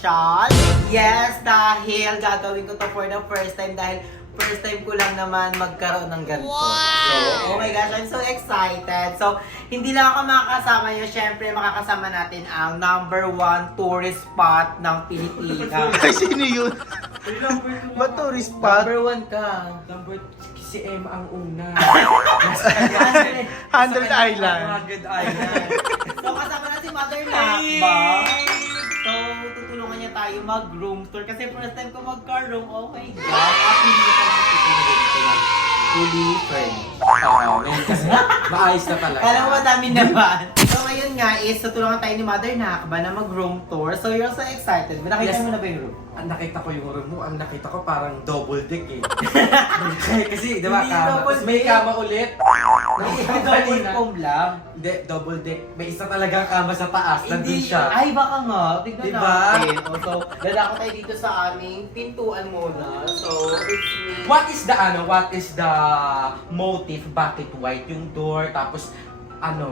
special. Yes, dahil gagawin ko to for the first time dahil first time ko lang naman magkaroon ng ganito. So, oh my gosh, I'm so excited. So, hindi lang ako makakasama nyo. Siyempre, makakasama natin ang #1 tourist spot ng Pilipinas. Ay, sino yun? Ba't tourist spot? #1 ka. Si Emma ang una. 100 Island. 100 Island. So, kasama na si Mother Nakba. So, tutulungan niya tayo mag-room tour. Kasi first time ko mag-car room. Oh my God. At hindi ko pa nakapitulungan ito lang. Fully furnished. Ngayon kasi maayos na talaga. Alam mo, madami naman. So, ngayon nga is tutulungan tayo ni Mother Nakba na mag-room tour. So, you're so excited. Nakita Yes. mo na ba yung room? Ang nakita ko yung room mo, ang nakita ko parang double deck eh. Kasi, di ba, Hindi kama. double Tapos may deck. kama ulit. Double foam lang. Hindi, double deck. May isa talagang kama sa taas. Nandun siya. Ay, baka nga. Tignan Diba? natin. So, dadako tayo dito sa aming pintuan muna. So, it's me. What is the motive? Bakit white yung door? Tapos,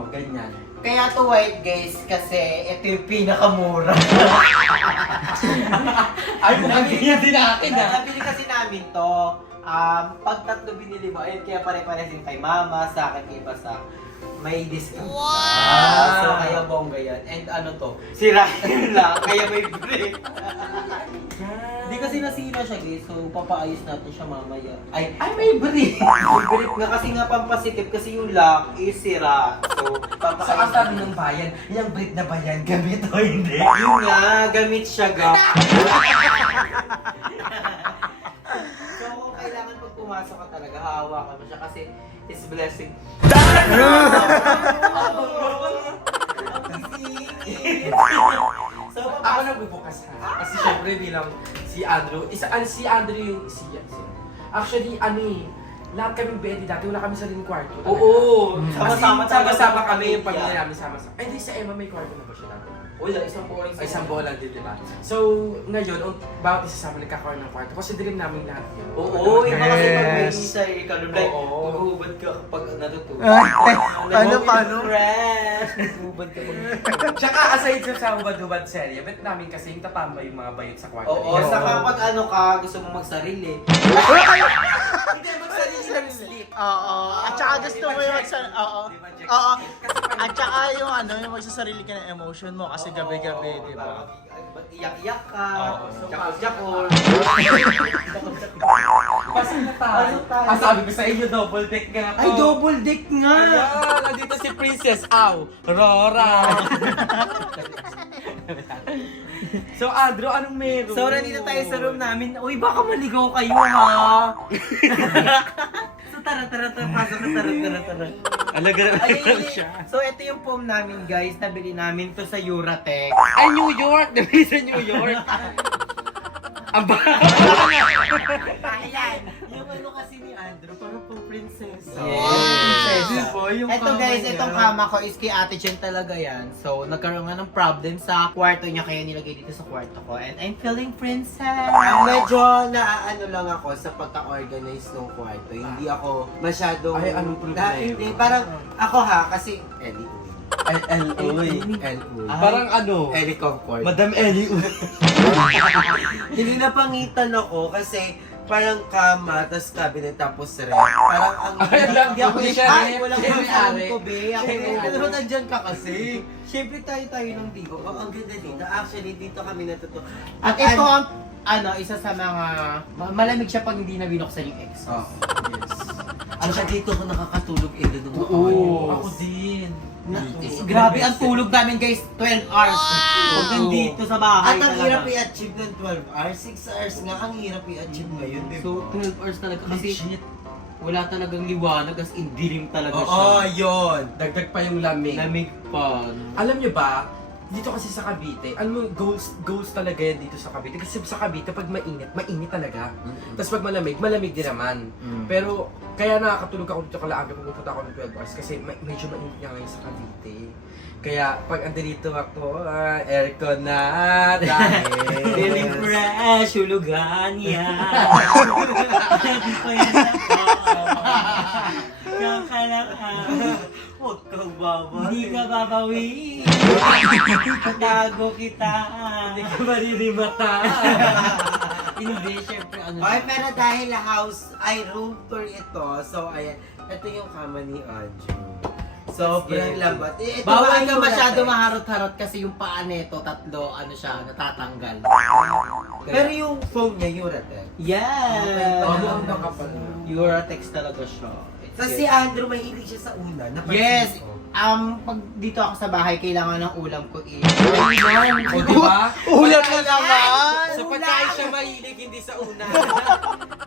ganyan. Kaya to white guys kasi ito yung pinakamura. Ay, mukhang ganyan din natin ah. Nabili kasi namin to. Pag tatlo binili mo, ayun kaya pare-pares yung kay mama, sa akin kay Basa. May discount. Wow! So kaya bongga yan. And ano to? Sirahin lang, kaya may break. Hindi kasi nasira siya guys, so papaayos natin siya mamaya. Ay, may break! May break nga kasi nga pampasikip kasi yung lock is sira. So, So, papaayos ang sabi ng bayan, yung break na bayan, gamit o hindi? Yun nga, gamit siya ga. So, kailangan pag pumasok ka talaga, hahawakan mo siya kasi His blessing. So, Ako nagbubukas ha. Kasi syempre bilang si Andrew, si Andrew yung actually, lahat kaming bedi dati, wala kami sa rin kwarto. Oo, Sama-sama kami yung pamilya namin sama-sama. Eh di sa Emma may kwarto na ba siya dati? Wala, isang buwan. Ay, isang bola din, di ba? So, ngayon, bawat isa sa amin nagkakaroon ng kwarto. Kasi dream namin lahat yun. Oo, iba kasi pag may Yes. isa eh, like, Oo. mag-uubad ka kapag natutulog. Paano? Fresh! Mag-uubad ka pag Tsaka aside sa ubad-ubad serye, bet namin kasi yung tatamba yung mga bayot sa kwarto. Oo, Yes. saka pag gusto mo magsarili. Hindi, magsarili ng sleep. Oo. At saka gusto mo yung Oo. Di ba, Jack? Oo. Kasi At saka yung yung magsasarili ka ng emotion mo kasi gabi-gabi, di ba? Iyak-iyak ka, Oo. jakol-jakol. Pasok na tayo. Pasok tayo. Sabi ko sa inyo, double deck nga to. Ay, double deck nga! Ayan, nandito si Princess Aurora. So, Andrew, anong meron? So, nandito tayo sa room namin. Uy, baka maligaw kayo, ha? So, tara. Pasok na, tara. Alaga Ay, so, ito yung foam namin, guys. Nabili namin to sa Euratech. Ay, New York! Nabili sa New York. Ang Ayan. Yung ano kasi ni Andrew, parang pang princess. Yes. Ito guys, itong kama ko is kay Ate Jen talaga yan. So, nagkaroon nga ng problem sa kwarto niya, kaya nilagay dito sa kwarto ko. And I'm feeling princess. Medyo naaano lang ako sa pagka-organize ng kwarto. Hindi ako masyadong... Ay, anong problema? Hindi, parang ako kasi... Ellie L.O.Y. Parang Ellie Concord. Madam Ellie. Hindi napangitan ako kasi parang kama, tapos cabinet, tapos rep. Parang ang... Ay, hindi ako hindi siya ay, rep. walang Siya may kasalan ari. ko, be. Ako, Siya may ari. ano ba nandyan ka kasi? Siyempre tayo ng digo. Oh, ang ganda dito. Actually, dito kami natuto. At ito ang isa sa mga malamig siya pag hindi na binuksan yung exhaust. Oh, yes. At saka dito ako nakakatulog nung Oo. Ako din. Grabe ang tulog namin guys, 12 hours. Hanggang dito sa bahay At ang talaga. hirap i-achieve ng 12 hours, 6 hours nga ang hirap i-achieve ngayon, di ba? So 12 hours talaga kasi wala talagang liwanag, as in dilim talaga siya. Oo, yun. Dagdag pa yung lamig. Lamig pa. Alam nyo ba, dito kasi sa Cavite, alam mo, goals talaga yan dito sa Cavite. Kasi sa Cavite, pag mainit talaga. Tapos pag malamig din naman. Pero, kaya nakakatulog ako dito kalaaga, pupunta ako ng 12 hours kasi medyo mainit nga ngayon sa Cavite. Kaya, pag andito ako, aircon na dahil. Feeling fresh, hulugan yan. Kakalang Huwag kang baba. Hindi ka babawi. Tago kita. Hindi ka maririmata. Hindi, syempre ano. Okay, pero dahil room tour ito, so ayan, ito yung kama ni Anju. Sobrang Yes. lambat. Ito Bawal ba ka yung masyado latte? maharot-harot kasi yung paa nito, tatlo, ano siya, natatanggal. Pero yung foam niya, Uratex. Yes! Ang nakapal. Uratex talaga siya. It's Tapos good. si Andrew, mahilig siya sa una. Napansin Yes! ko. Pag dito ako sa bahay, kailangan ng ulam ko O, di ba? Ulam na naman! Sa pagkain siya mahilig, hindi sa una.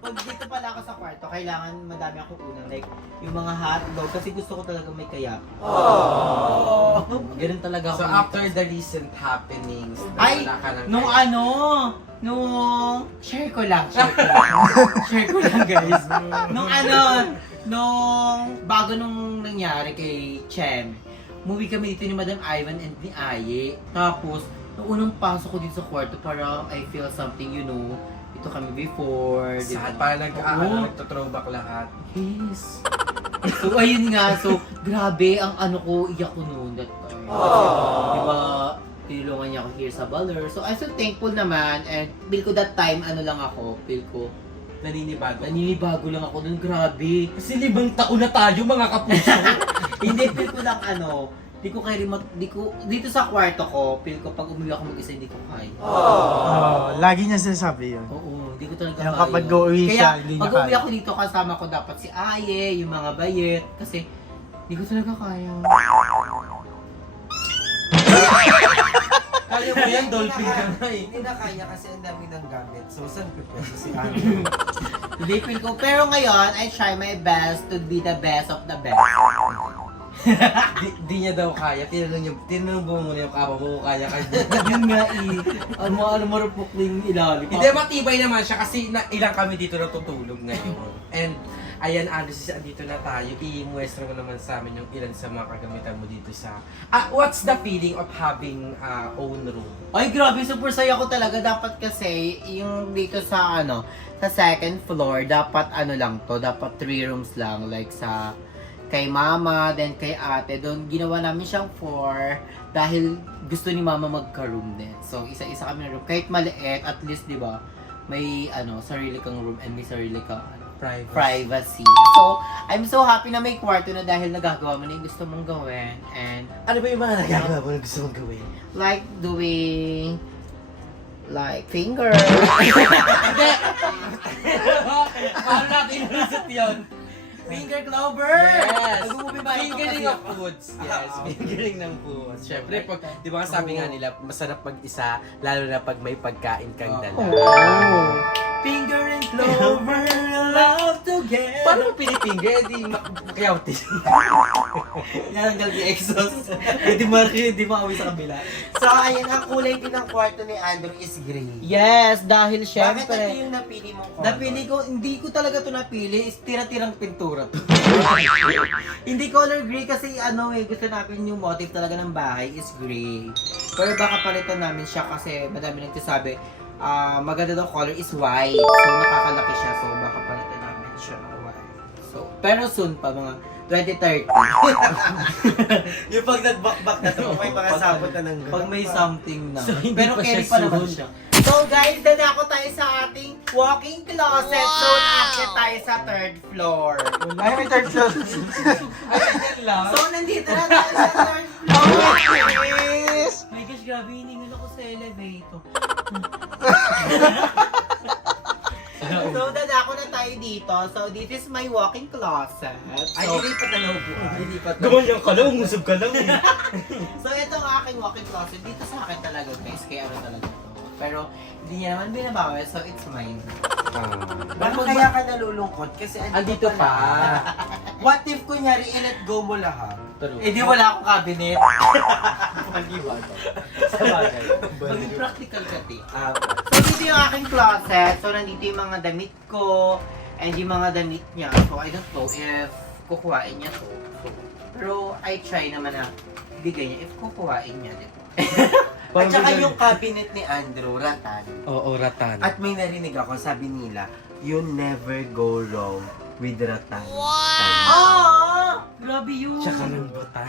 Pag dito pala ako sa kwarto, kailangan madami akong ulam. Like, yung mga hotdog, kasi gusto ko talaga may kaya. Oh! Ganun talaga ako. So after the recent happenings, Ay, wala ka ng nung kaya. share ko lang. Share ko lang guys. Nung bago nung nangyari kay Chem, movie kami dito ni Madam Ivan and ni Aye. Tapos, nung unang pasok ko dito sa kwarto, parang I feel something, ito kami before. di ba? Sad, parang Oo. nagto-throwback lahat. Yes. So, ayun nga. So, grabe ang iyak ko noon that time. Di ba, tinulungan niya ako here sa Baler. So, I'm so thankful naman. And feel ko that time, feel ko, naninibago lang ako noon. Grabe. Kasi 5 taon na tayo, mga kapuso. Hindi, feel ko lang dito sa kwarto ko, feel ko pag umiyak ako mag-isa, hindi ko kaya. Lagi niya sinasabi yun. Oo, hindi ko talaga Yung kaya. kapag uuwi Kaya, siya, hindi niya pag uuwi kaya. ako dito, kasama ko dapat si Aye, yung mga bayet, kasi hindi ko talaga kaya. Kaya mo yan, dolphin ka na eh. Hindi na kaya kasi ang dami ng gamit. So, saan pipwede si Andrew? Hindi, feel ko. Pero ngayon, I try my best to be the best of the best. Di niya daw kaya. Tinanong mo muna yung kapa mo kung kaya ka. Yun nga ano marupok yung ilalim. Hindi, matibay naman siya kasi ilang kami dito natutulog ngayon. And ayan, Andres, dito na tayo. I-muestra mo naman sa amin yung ilan sa mga kagamitan mo dito sa... what's the feeling of having own room? Ay, grabe, super saya ko talaga. Dapat kasi, yung dito sa sa second floor, dapat dapat 3 rooms lang. Like kay mama, then kay ate. Doon, ginawa namin siyang 4 dahil gusto ni mama magka-room din. So, isa-isa kami na room. Kahit maliit, at least, di ba, may sarili kang room and may sarili kang privacy. So, I'm so happy na may kwarto na dahil nagagawa mo na yung gusto mong gawin. And, Ano ba yung mga nagagawa mo na gusto mong gawin? like doing finger. Paano natin ilusot yun? Finger clover! Yes! Mag-movie ba ito Fingering kasi of foods. Yes, fingering ng foods. Siyempre, di ba sabi nga nila, masarap pag-isa, lalo na pag may pagkain kang dala. Oh. Finger and clover, love together. Paano mo pinifinger? Di makiyawti. Nalanggal yung exhaust. Hindi maawi sa kabila. So, ayan, ang kulay din ng kwarto ni Andrew is gray. Yes, dahil Bakit ito syempre, yung napili mong color? napili ko, hindi ko talaga to napili, is tira-tirang pintura to. Hindi color gray kasi gusto namin yung motif talaga ng bahay is gray. Pero baka palitan namin siya kasi madami nagsasabi, maganda daw color is white. So nakakalaki siya, so baka palitan namin siya ng white. So, pero soon pa, mga 2030. Yung pag nagbakbak na to, may mga sabot na ng Pag may something na. So, hindi pero pa carry siya pa naman soon. siya. So guys, dadako tayo sa ating walk-in closet. So, akit tayo sa 3rd floor. Ay, may third floor. Ayan lang. So, nandito na tayo sa 3rd floor. Yes! My gosh, grabe, hiningal ako sa elevator. So, dadako na tayo dito. So, this is my walk-in closet. Ay, So, hindi pa tanaw po. Hindi pa tanaw. Gumanyan ka lang, umusog ka lang. so ito ang aking walk-in closet. Dito sa akin talaga, guys. Kaya talaga to. Pero, hindi niya naman binabawi. So, it's mine. Bakit kaya ka nalulungkot? Kasi Andito pa. What if kunyari i-let go mo lahat? Eh, di wala akong cabinet. Pag-iba to. Sa bagay. Maging practical ka, ti. So, So, dito yung aking closet. So, nandito yung mga damit ko. And yung mga damit niya. So, I don't know if kukuhain niya to. So, pero, I try naman na bigay niya if kukuhain niya. Diba? at saka yung cabinet ni Andrew, ratan. Oo, ratan. At may narinig ako, sabi nila, you never go wrong with ratan. Oh! Grabe yun. Tsaka rambutan.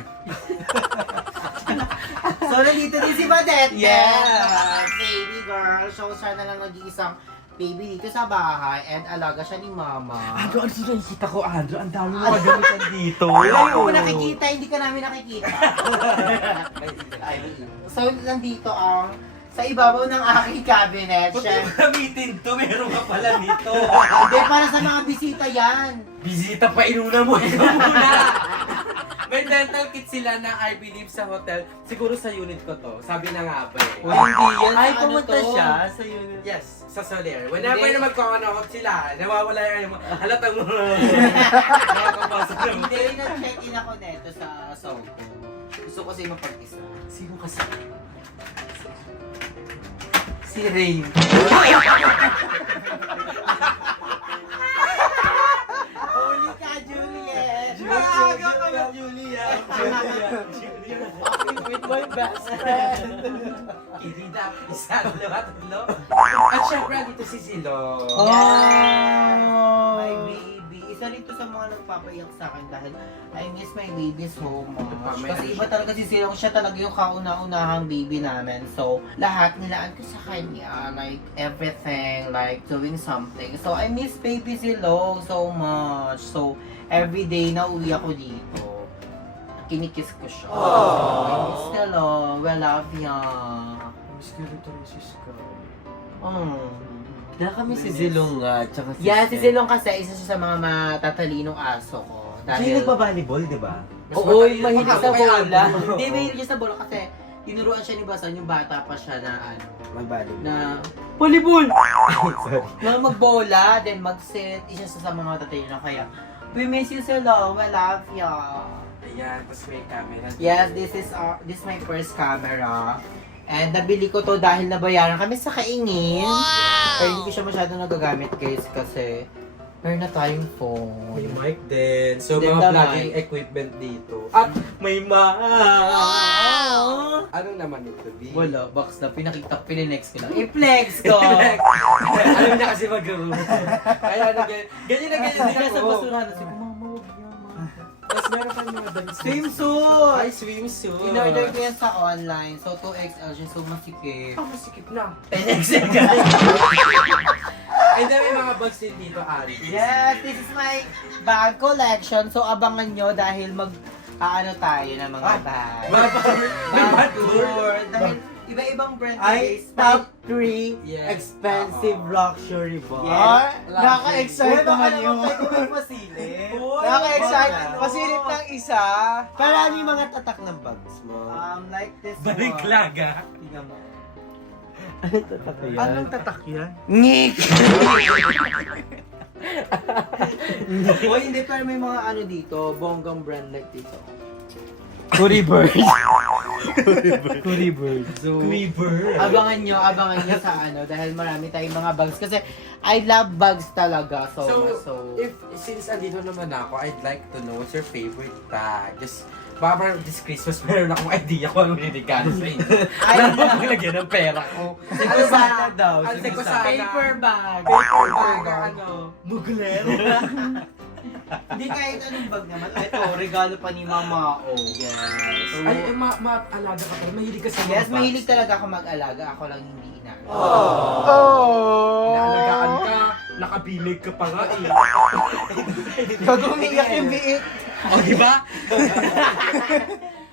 So, nandito din si Badette. Yes. Baby girl. So, siya na lang nag-iisang baby dito sa bahay and alaga siya ni mama. Andrew, ano sila nakikita ko, Andrew? Ang dami mo magamitan dito. Hindi ko nakikita, hindi ka namin nakikita. So, nandito ang sa ibabaw ng aking cabinet. Siya. gamitin to? Meron ka pala nito. Hindi, para sa mga bisita yan. Bisita pa, inuna mo. Ikaw muna. May dental kit sila na I believe sa hotel. Siguro sa unit ko to. Sabi na nga ba eh. Hindi yan. Ay, Ano pumunta to? siya sa unit. Yes, sa Soler. Whenever Hindi. na magkakanak sila, nawawala yung halatang nakakapasok na. Hindi, nag-check-in ako neto sa Sogo. Gusto ko siya mapag-isa. Sino kasi? Si Rain. Huli ka, Juliet! Maaga ka na, Julia. With my best friend. Kirida, isa, dalawa, tatlo. At syempre, dito si Zilo. Oh! My baby. Isa rin to sa mga nagpapaiyak sa akin dahil I miss my baby so much. Kasi iba talaga si Silong, siya talaga yung kauna-unahang baby namin. So, lahat nilaan ko sa kanya. Like, everything. Like, doing something. So, I miss baby Silong so much. So, every day na uwi ako dito, kinikiss ko siya. I miss Silong. We love ya. Miss ko rin ito, sis ko. Na kami si Zilong nga, tsaka si Yeah, si Silong kasi isa siya sa mga matatalinong aso ko. Siya yung nagpa-volleyball, di ba? Oo, mahilig sa Kay bola. Andrew. Hindi, mahilig siya sa bola kasi tinuruan siya ni Basan yung bata pa siya na ano, Mag-volleyball. na volleyball! Sorry. Na magbola, then mag-sit. Isa siya sa mga tatalino. Kaya, we miss you Silong. We love you. Ayan, tapos may camera. Yes, this is my first camera. And nabili ko to dahil nabayaran kami sa kaingin. Pero hindi ko siya masyadong nagagamit guys kasi meron na tayong phone. May mic din. So, Then mga the vlogging mic. equipment dito. At may mic! Ano naman ito, B? Wala, box na. Pininex ko lang. I-flex ko! Alam niya kasi mag-room. Kaya ganyan na ganyan Hindi din ka sa ako. basurahan. Sabi ko, mama, huwag yan, mama. Tapos meron pa mga damit. Swimsuit! Ay, swimsuit. In-order ko yan sa online. So, 2XL siya. So, masikip. Ah, masikip na. 10XL ka. Ay, dami mga bags din dito, Ari. Yes, this is my bag collection. So, abangan nyo dahil ano tayo ng mga bag. Bag tour. Dahil iba-ibang brand Ay, guys. top 3 Yes. expensive luxury bag. Yes. Nakaka-excite naman yun. Masilip. Nakaka-excite. Pasilip ng isa. Para ano yung mga tatak ng bags mo? Like this Baliklaga. Tingnan mo. Anong tatak yan? Ngik! Hoy, hindi pero may mga ano dito, bonggang brand like dito. Curry bird. So, Quiver. abangan nyo sa ano dahil marami tayong mga bags kasi I love bags talaga so Since andito naman ako, I'd like to know what's your favorite bag? Just, baka this Christmas meron akong idea kung anong regalo sa inyo. Alam mo maglagyan ng pera ko. Ano sana daw? Ang Sige ko sana. sana. paper bag. Paper bag, ano? Mugler. Hindi kahit anong bag naman. Ito, regalo pa ni Mama. Oh, yes. So, Ay, maalaga ka pala. Mahilig ka sa mga yes, bags. mahilig talaga ako mag-alaga. Ako lang hindi ina. Naalagaan ka, nakabilig ka pa nga eh. Pag-umiyak yung biit. O, di ba?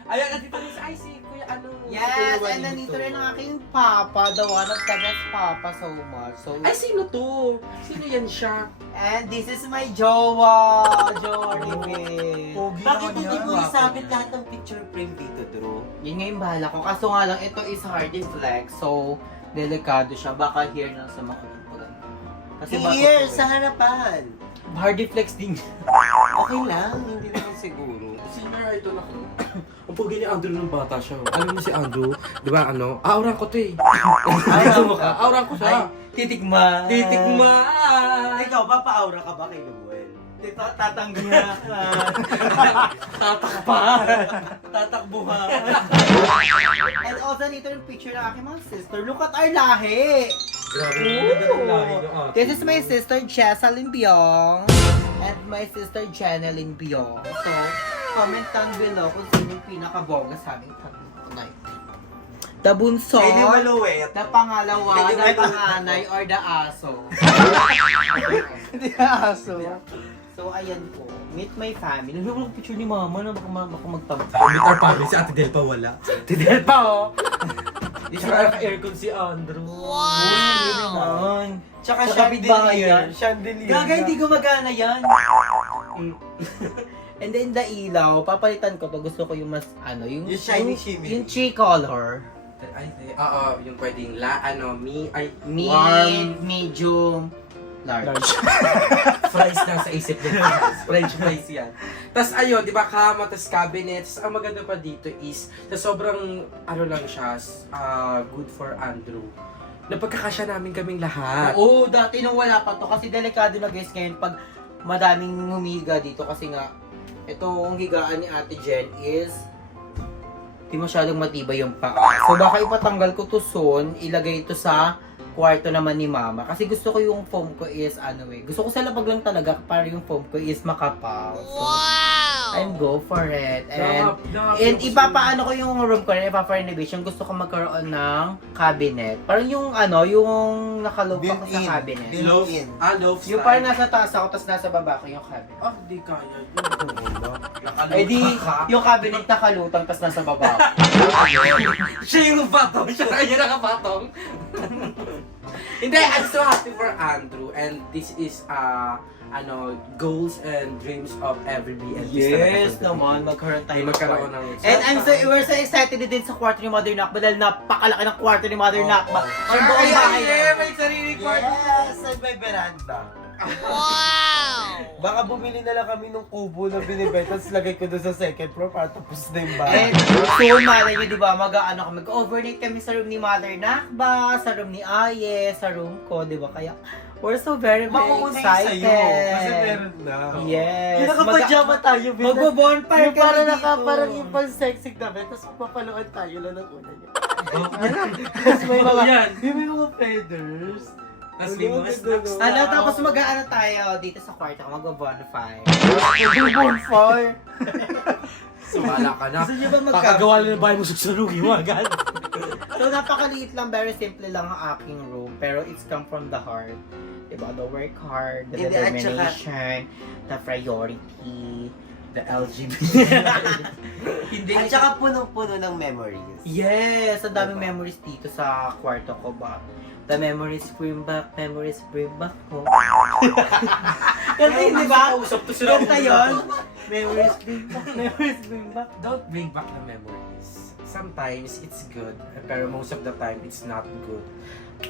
Ayan, nandito rin sa IC, Kuya, ano? Yes, and nandito rin ang aking papa, the one of the best papa so much. So, Ay, sino to? Sino yan siya? and this is my jowa, Jory. Pogi Bakit naman hindi yan. mo isabit lahat ng picture frame dito, Drew? Yun nga yung bahala ko. Kaso nga lang, ito is hardy flex. So, delikado siya. Baka here na sa mga kasi Here, sa harapan. hardy flex din. Okay lang, hindi naman siguro. Sino ito na ko? Ang pogi ni Andrew nung bata siya. Alam mo si Andrew, di ba ano? Auran ko to eh. Auran ko siya. Titikma. Titikma! Ikaw, papa-aura ka ba kay Noel? Tatanggal na. Tatakbuhan. And also, nito yung picture ng aking mga sister. Look at our lahi. Grabe, ganda ng lahi niyo, ate. This is my sister Jessalyn Biong and my sister Jeneline Biong. So, comment down below kung sino yung pinakabongga sa aming tonight. The bunso, Pwede maluwet. the pangalawa, Pwede the maluwet. panganay, or the aso. Hindi aso. So, ayan po. Meet my family. Ano yung picture ni mama na baka magtamta? Meet our family, si Ate Del pa wala. Tidel pa, oh. Di siya naka-aircon si Andrew. Wow! Tsaka Sa kapitbahay yan. chandelier. Gaga, hindi gumagana yan. And then the ilaw, papalitan ko to. Gusto ko yung mas, Yung shiny shimmy. Yung tree color. Ay, oo, yung pwedeng Mid, warm medium, large. fries lang sa isip nila. French fries yan. Tapos ayun, di ba kama, tapos cabinet. Tapos ang maganda pa dito is, sa sobrang, ano lang siya, good for Andrew. Napagkakasya namin kaming lahat. Oo, dati nung wala pa to. Kasi delikado na guys ngayon pag madaming humiga dito. Kasi nga, itong higaan ni Ate Jen is di masyadong matibay yung paa. So baka ipatanggal ko to soon, ilagay ito sa kwarto naman ni Mama. Kasi gusto ko yung foam ko is gusto ko sa labag lang talaga para yung foam ko is makapal. So, I'm go for it. And ipapaano ko yung room ko rin, ipapa-renovation. Gusto ko magkaroon ng cabinet. Parang yung yung nakalupa ko sa cabinet. Built-in. Loaf Yung parang nasa taas ako, tapos nasa baba ko yung cabinet. Ah, di kaya. Eh di, yung cabinet nakalutang, tapos nasa baba ko. Siya yung patong. Siya kanya nakapatong. Hindi, I'm so happy for Andrew. And this is, goals and dreams of every BNT. Yes naman, magkaroon tayo ng Magkaroon kwarto. ng... And we're so excited din sa kwarto ni Mother Nakba dahil napakalaki ng kwarto ni Mother Nakba. Ang buong bahay na. may sarili kwarto. Yes! At may veranda. Baka bumili na lang kami ng kubo na binibenta, tapos lagay ko doon sa second floor para tapos na yung bahay. And soon, malay nyo, di ba, mag-overnight kami sa room ni Mother Nakba, sa room ni Aye, sa room ko, di ba? Kaya, we're so very, very Makukunay excited. sa'yo, kasi meron na. Yes. Yung nakapajama tayo, Magbo-bonfire yung kami parang dito. parang yung pang-sexy namin, tapos papaluan tayo lang ng una niya. Tapos may mga, Yan. may mga feathers. Tapos may mga snacks. Tapos mag-aano tayo dito sa kwarto, magbo-bonfire. Bonfire. Sumala ka na. Gusto niyo ba Kakagawa lang ng bahay mo susurugi mo agad. So, napakaliit lang, very simple lang ang aking room. Pero it's come from the heart. Diba? The work hard, the Hindi, at saka- determination, the priority, the LGBT. Hindi. At saka punong-puno ng memories. Yes! Ang daming memories dito sa kwarto ko ba? The memories bring back home. Kasi, di ba? Usap to Kanta yun? Memories bring back. Don't bring back the memories. Sometimes it's good, pero most of the time it's not good.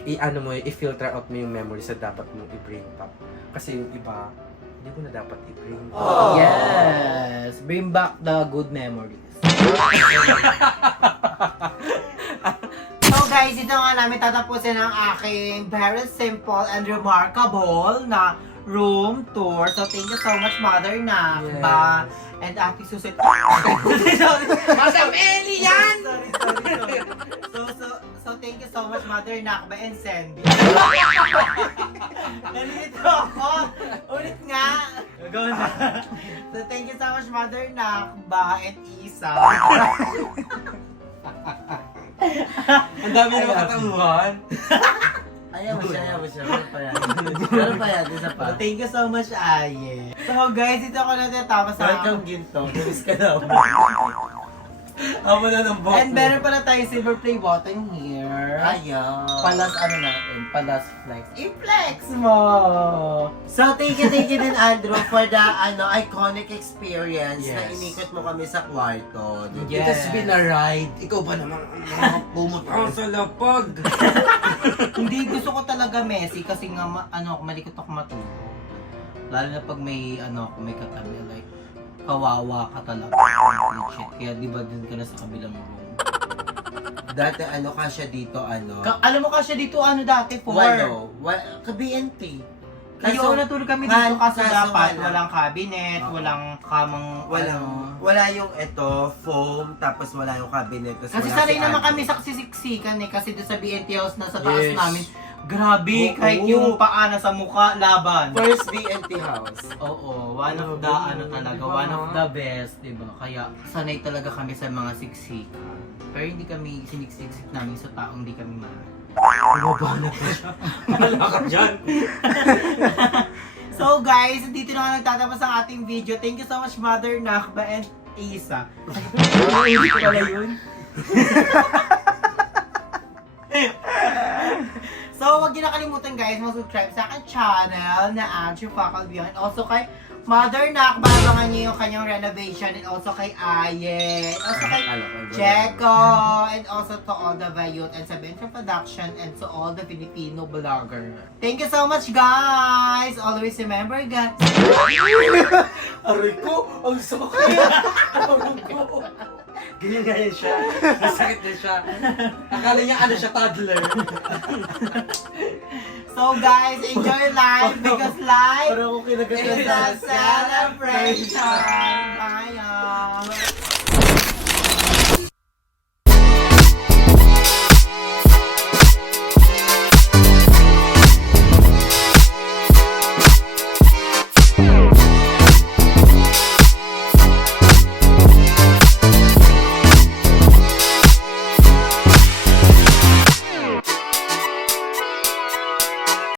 I-filter out mo yung memories na dapat mong i-bring back. Kasi yung iba, hindi mo na dapat i-bring back. Yes! Bring back the good memories. So guys, ito nga namin tatapusin ang aking very simple and remarkable na room tour. So thank you so much, Mother Nakba. And Ate Susit. Masam Eli yan! Sorry. So thank you so much, Mother Nakba and Sandy. Nandito ako. Ulit nga. Go na. So thank you so much, Mother Nakba and Isa. Ang dami na makatauhan. Ayaw mo siya. Meron pa yan, isa pa. So, thank you so much, Aye. So guys, ito ako natatapos sa... Welcome ginto. Bilis ka na. Amo na ng bok And meron pala tayo silver play button here. Ayaw. Palas natin? Palas flex. I-flex mo! So, thank you din, Andrew, for the iconic experience na Yes. inikot mo kami sa kwarto. Yes. It has been a ride. Ikaw ba naman pumunta sa lapag? Hindi, gusto ko talaga messy kasi nga malikot ako matulog. Lalo na pag may may katabi, like kawawa ka talaga. Legit. Kaya di ba din ka na sa kabilang room? Dati kasya dito, Alam mo kasi dito dati for? ka-BNT. Kayo natulog kami dito kaso kaso dapat wala. walang cabinet, Oo. walang kamang Wala yung foam, tapos wala yung cabinet. Tapos Kasi wala sanay si naman Andrew. kami sa sisiksikan kasi doon sa BNT house na sa taas Yes. namin, Grabe, kahit yung paa na sa mukha, laban. First BNT house. Oo, one of the talaga, one of the best, 'di ba? Kaya sanay talaga kami sa mga siksikan. Pero hindi kami siniksik namin sa taong hindi kami mahal. Bumaba na po siya. Wala ka dyan. So guys, dito na nga nagtatapos ang ating video. Thank you so much Mother Nakba and Isa. Ay, pala yun. So, huwag niyo nakalimutan guys, mag-subscribe sa aking channel na Andrew Facalbion. And also kay Mother Nak, abangan niyo yung kanyang renovation. And also kay Ayen. And also kay Checo. And also to all the Vayut and sa Venture Production and to all the Filipino vlogger. Thank you so much guys! Always remember guys. Aray ko, ang sakit. Ganyan siya. Masakit na siya. Akala niya ano siya, toddler. So guys, enjoy life because life Parang ako kinagat is a celebration. Bye!